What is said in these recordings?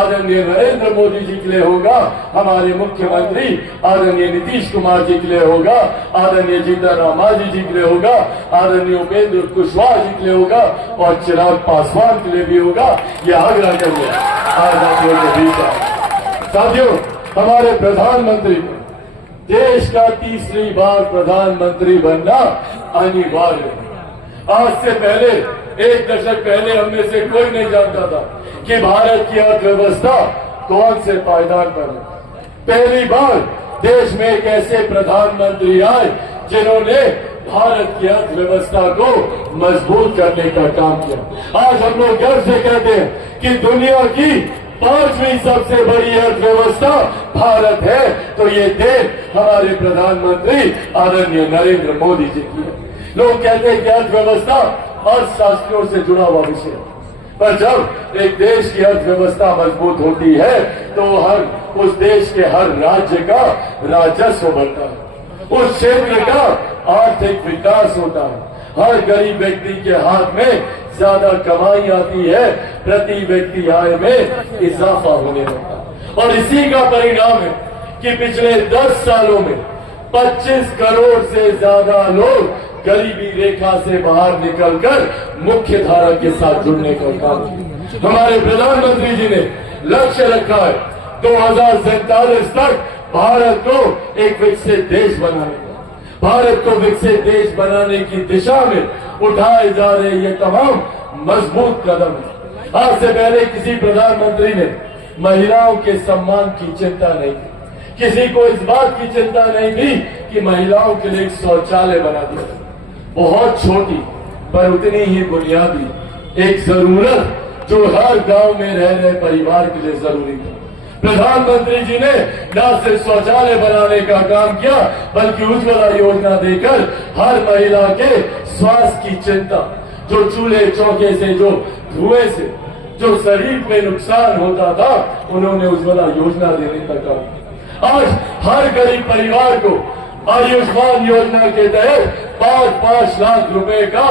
आदरणीय नरेंद्र मोदी जी के लिए होगा, हमारे मुख्यमंत्री आदरणीय नीतीश कुमार जी के लिए होगा, आदरणीय जीतनराम मांझी जी के लिए होगा, आदरणीय उपेंद्र कुशवाहा जी के लिए होगा और चिराग पासवान के लिए भी होगा। ये आग्रह करिए आज आप लोगों के बीच आए। साथियों, हमारे प्रधानमंत्री को देश का तीसरी बार प्रधानमंत्री बनना अनिवार्य है। आज से पहले, एक दशक पहले हम में से कोई नहीं जानता था कि भारत की अर्थव्यवस्था कौन से पायदान पर है। पहली बार देश में एक ऐसे प्रधानमंत्री आए जिन्होंने भारत की अर्थव्यवस्था को मजबूत करने का काम किया। आज हम लोग गर्व से कहते हैं कि दुनिया की 5वीं सबसे बड़ी अर्थव्यवस्था भारत है, तो ये देन हमारे प्रधानमंत्री आदरणीय नरेंद्र मोदी जी की है। लोग कहते हैं कि अर्थव्यवस्था अर्थशास्त्रियों से जुड़ा हुआ विषय है, पर जब एक देश की अर्थव्यवस्था मजबूत होती है तो उस देश के हर राज्य का राजस्व बढ़ता है, उस क्षेत्र का आर्थिक विकास होता है, हर गरीब व्यक्ति के हाथ में ज्यादा कमाई आती है, प्रति व्यक्ति आय में इजाफा होने लगता है। और इसी का परिणाम है कि पिछले 10 सालों में 25 करोड़ से ज्यादा लोग गरीबी रेखा से बाहर निकलकर मुख्य धारा के साथ जुड़ने का काम किया। हमारे प्रधानमंत्री जी ने लक्ष्य रखा है 2047 तक भारत को एक विकसित देश बनाने का। भारत को विकसित देश बनाने की दिशा में उठाए जा रहे ये तमाम मजबूत कदम है। आज से पहले किसी प्रधानमंत्री ने महिलाओं के सम्मान की चिंता नहीं की, किसी को इस बात की चिंता नहीं थी कि महिलाओं के लिए एक शौचालय बना दिया। बहुत छोटी पर उतनी ही बुनियादी एक जरूरत जो हर गांव में रह रहे परिवार के लिए जरूरी थी। प्रधानमंत्री जी ने न सिर्फ शौचालय बनाने का काम किया बल्कि उज्ज्वला योजना देकर हर महिला के स्वास्थ्य की चिंता, जो चूल्हे चौके से, जो धुएं से जो शरीर में नुकसान होता था, उन्होंने उज्ज्वला योजना देने का काम किया। आज हर गरीब परिवार को आयुष्मान योजना के तहत 5-5 लाख रुपए का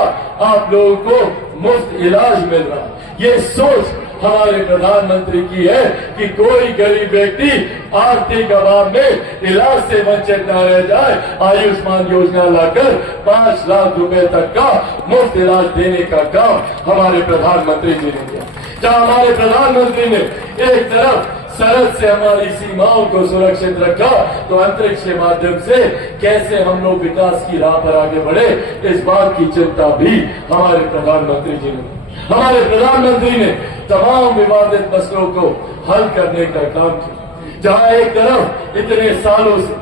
आप लोगों को मुफ्त इलाज मिल रहा है। ये सोच हमारे प्रधानमंत्री की है कि कोई गरीब व्यक्ति आर्थिक अभाव में इलाज से वंचित न रह जाए। आयुष्मान योजना लाकर 5 लाख रुपए तक का मुफ्त इलाज देने का काम हमारे प्रधानमंत्री जी ने किया। जहां हमारे प्रधानमंत्री ने एक तरफ सरहद से हमारी सीमाओं को सुरक्षित रखा, तो अंतरिक्ष के माध्यम से कैसे हम लोग विकास की राह पर आगे बढ़े, इस बात की चिंता भी हमारे प्रधानमंत्री जी ने। हमारे प्रधानमंत्री ने तमाम विवादित मसलों को हल करने का काम किया। जहां एक तरफ इतने सालों से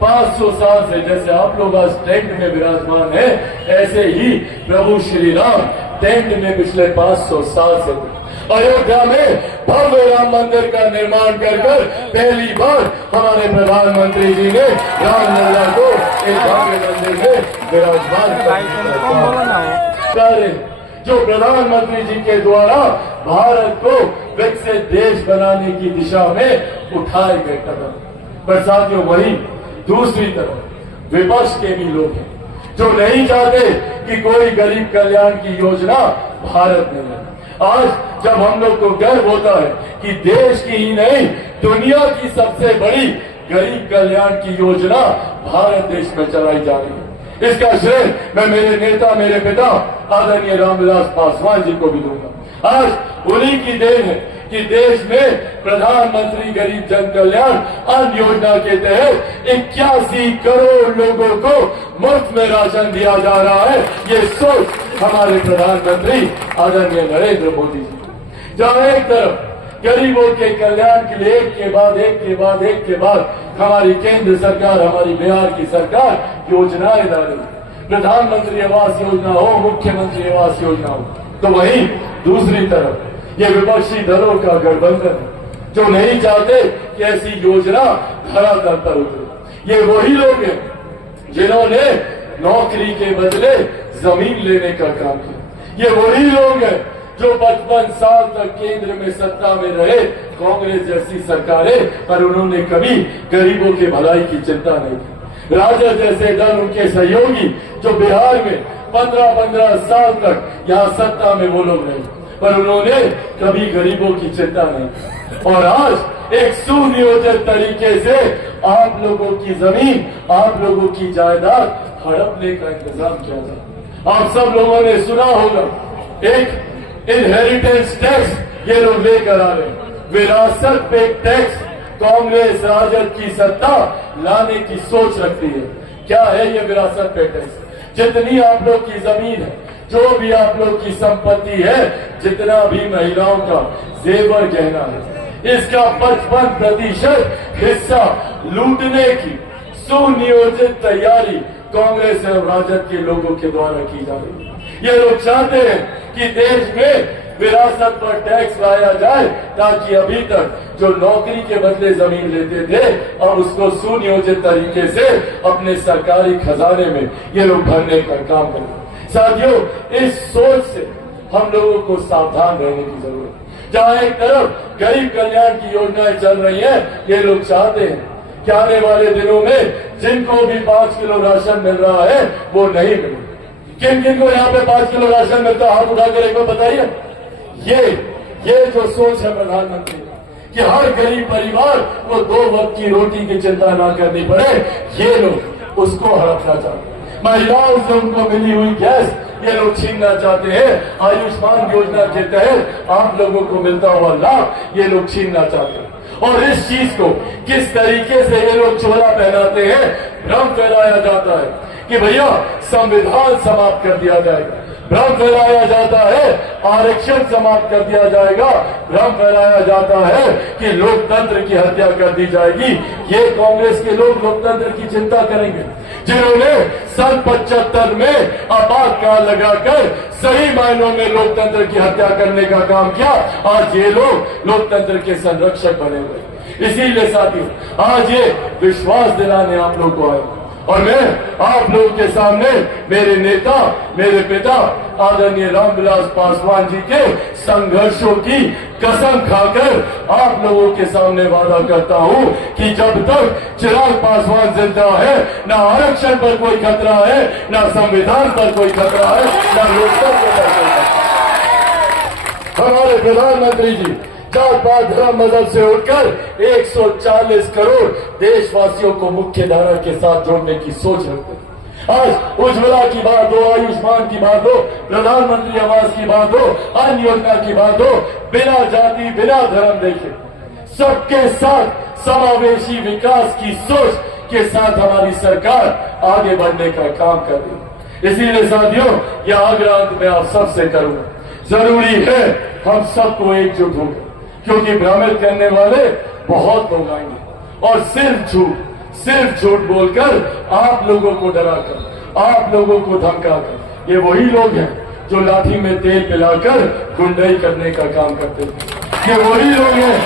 500 साल से, जैसे आप लोग आज टेंट में विराजमान है, ऐसे ही प्रभु श्री राम टेंट में पिछले 500 साल से अयोध्या में भव्य राम मंदिर का निर्माण कर पहली बार हमारे प्रधानमंत्री जी ने रामलला को एक भव्य मंदिर में विराजमान कर, जो प्रधानमंत्री जी के द्वारा भारत को विकसित देश बनाने की दिशा में उठाए गए कदम। पर साथियों, वही दूसरी तरफ विपक्ष के भी लोग हैं जो नहीं चाहते कि कोई गरीब कल्याण की योजना भारत में है। आज जब हम लोग को गर्व होता है कि देश की ही नहीं दुनिया की सबसे बड़ी गरीब कल्याण की योजना भारत देश में चलाई जा रही है, इसका श्रेय मैं मेरे नेता, मेरे पिता आदरणीय रामविलास पासवान जी को भी दूंगा। आज उन्हीं की देन है कि देश में प्रधानमंत्री गरीब जन कल्याण अन्न योजना के तहत 81 करोड़ लोगों को मुफ्त में राशन दिया जा रहा है। ये सोच हमारे प्रधानमंत्री आदरणीय नरेंद्र मोदी जी। जहां एक तरफ गरीबों के कल्याण के लिए एक के बाद हमारी केंद्र सरकार, हमारी बिहार की सरकार योजनाएं ला रही है, प्रधानमंत्री आवास योजना हो, मुख्यमंत्री आवास योजना हो, तो वहीं दूसरी तरफ ये विपक्षी दलों का गठबंधन है जो नहीं चाहते कि ऐसी योजना धरातल पर उतरे। ये वही लोग हैं जिन्होंने नौकरी के बदले जमीन लेने का काम किया। ये वही लोग हैं जो 55 साल तक केंद्र में सत्ता में रहे, कांग्रेस जैसी सरकारें, पर उन्होंने कभी गरीबों के भलाई की चिंता नहीं की। राजद जैसे दल, उनके सहयोगी जो बिहार में 15-15 साल तक यहाँ सत्ता में वो लोग रहे, पर उन्होंने कभी गरीबों की चिंता नहीं की। और आज एक सुनियोजित तरीके से आप लोगों की जमीन, आप लोगों की जायदाद हड़पने का इंतजाम किया जाए। आप सब लोगों ने सुना होगा एक इनहेरिटेंस टैक्स ये लोग लेकर आ रहे हैं, विरासत पे टैक्स कांग्रेस राजद की सत्ता लाने की सोच रखती है। क्या है ये विरासत पे टैक्स? जितनी आप लोग की जमीन है, जो भी आप लोग की संपत्ति है, जितना भी महिलाओं का जेवर गहना है, इसका 55% हिस्सा लूटने की सुनियोजित तैयारी कांग्रेस और राजद के लोगों के द्वारा की जा रही है। ये लोग चाहते हैं कि देश में विरासत पर टैक्स लाया जाए ताकि अभी तक जो नौकरी के बदले जमीन लेते थे और उसको सुनियोजित तरीके से अपने सरकारी खजाने में ये लोग भरने का काम करें। साथियों, इस सोच से हम लोगों को सावधान रहने की जरूरत है। जहां एक तरफ गरीब कल्याण की योजनाएं चल रही है, ये लोग चाहते हैं कि आने वाले दिनों में जिनको भी 5 किलो राशन मिल रहा है वो नहीं मिले। किन किन को यहाँ पे 5 किलो राशन मिलता है, हाथ उठाकर एक बार बताइए। ये जो सोच है प्रधानमंत्री कि हर गरीब परिवार को 2 वक्त की रोटी की चिंता ना करनी पड़े, ये लोग उसको हड़पना चाहते हैं। महिलाओं से उनको मिली हुई गैस ये लोग छीनना चाहते हैं। आयुष्मान योजना के तहत आप लोगों को मिलता हुआ लाभ ये लोग छीनना चाहते हैं। और इस चीज को किस तरीके से ये लोग चोला पहनाते हैं, भ्रम फैलाया जाता है कि भैया संविधान समाप्त कर दिया जाएगा, भ्रम फैलाया जाता है आरक्षण समाप्त कर दिया जाएगा, भ्रम फैलाया जाता है कि लोकतंत्र की हत्या कर दी जाएगी। ये कांग्रेस के लोग लोकतंत्र की चिंता करेंगे जिन्होंने सन 75 में आपातकाल लगाकर सही मायनों में लोकतंत्र की हत्या करने का काम किया। आज ये लोग लोकतंत्र के संरक्षक बने हुए। इसीलिए साथियों, आज ये विश्वास दिलाने आप लोग को आए और मैं आप लोगों के सामने मेरे नेता, मेरे पिता आदरणीय रामविलास पासवान जी के संघर्षों की कसम खाकर आप लोगों के सामने वादा करता हूं कि जब तक चिराग पासवान जिंदा है, न आरक्षण पर कोई खतरा है, न संविधान पर कोई खतरा है, न लोकतंत्र पर कोई खतरा है। हमारे प्रधानमंत्री जी जात पात धर्म मजहब से उठकर 140 करोड़ देशवासियों को मुख्य धारा के साथ जोड़ने की सोच रखते हैं। आज उज्ज्वला की बात हो, आयुष्मान की बात हो, प्रधानमंत्री आवास की बात हो, अन्य योजना की बात हो, बिना जाति बिना धर्म देखे सबके साथ समावेशी विकास की सोच के साथ हमारी सरकार आगे बढ़ने का काम कर रही है। इसीलिए साथियों, यह आग्रह मैं आप सबसे करूंगा, जरूरी है हम सबको एकजुट होकर, क्योंकि भ्रमित करने वाले बहुत लोग आएंगे और सिर्फ झूठ बोलकर आप लोगों को डराकर, आप लोगों को धमकाकर, ये वही लोग हैं जो लाठी में तेल पिलाकर गुंडाई करने का काम करते हैं। ये वही लोग हैं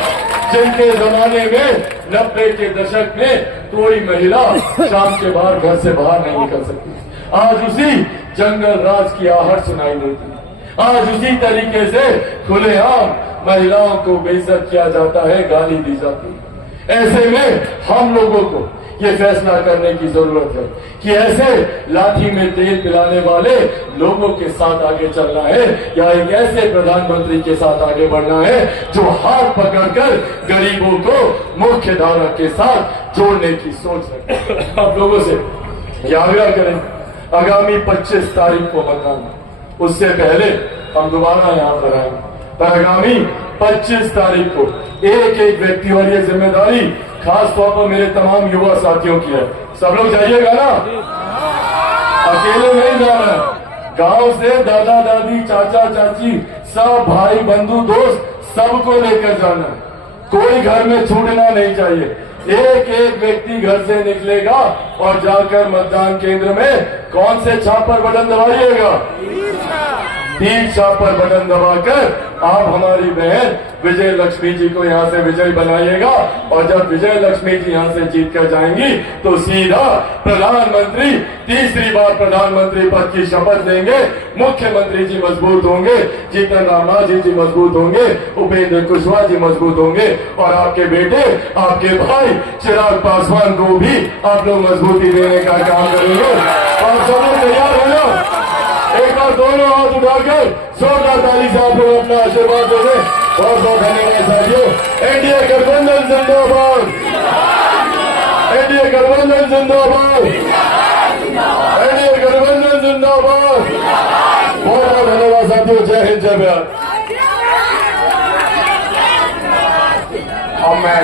जिनके जमाने में 90 के दशक में कोई महिला शाम के बाद घर से बाहर नहीं निकल सकती। आज उसी जंगल राज की आहट सुनाई देती है। आज उसी तरीके से खुलेआम महिलाओं को बेइज्जत किया जाता है, गाली दी जाती है। ऐसे में हम लोगों को ये फैसला करने की जरूरत है कि ऐसे लाठी में तेल पिलाने वाले लोगों के साथ आगे चलना है या एक ऐसे प्रधानमंत्री के साथ आगे बढ़ना है जो हाथ पकड़कर गरीबों को मुख्य धारा के साथ जोड़ने की सोच रखे। आप लोगों से ये आग्रह करें, आगामी 25 तारीख को मतदान, उससे पहले हम दोबारा यहाँ पर आएंगे, पर आगामी 25 तारीख को एक एक व्यक्ति, और ये जिम्मेदारी खास तौर पर मेरे तमाम युवा साथियों की है, सब लोग जाइएगा ना, अकेले नहीं जाना है। गांव से दादा दादी चाचा चाची सब भाई बंधु दोस्त सबको लेकर जाना है। कोई घर में छूटना नहीं चाहिए। एक एक व्यक्ति घर से निकलेगा और जाकर मतदान केंद्र में कौन से छाप पर बटन दबाइएगा? 3 छाप पर बटन दबाकर आप हमारी बहन विजय लक्ष्मी जी को यहाँ से विजय बनाइएगा। और जब विजय लक्ष्मी जी यहाँ से जीत कर जाएंगी तो सीधा प्रधानमंत्री, तीसरी बार प्रधानमंत्री पद की शपथ लेंगे। मुख्यमंत्री जी मजबूत होंगे, जीतन राम मांझी जी मजबूत होंगे, उपेंद्र कुशवाहा जी मजबूत होंगे और आपके बेटे, आपके भाई चिराग पासवान को भी आप लोग मजबूती देने का काम करेंगे। और सब लोग तैयार हो जाओ, एक बार दोनों हाथ उठाकर जोरदार ताली से आप लोग अपना आशीर्वाद दे दें। बहुत बहुत धन्यवाद साथियों। एनडीए गठबंधन जिंदाबाद, एनडीए गठबंधन जिंदाबाद, एनडीए गठबंधन जिंदाबाद। बहुत बहुत धन्यवाद साथियों। जय हिंद, जय बिहार। अब मैं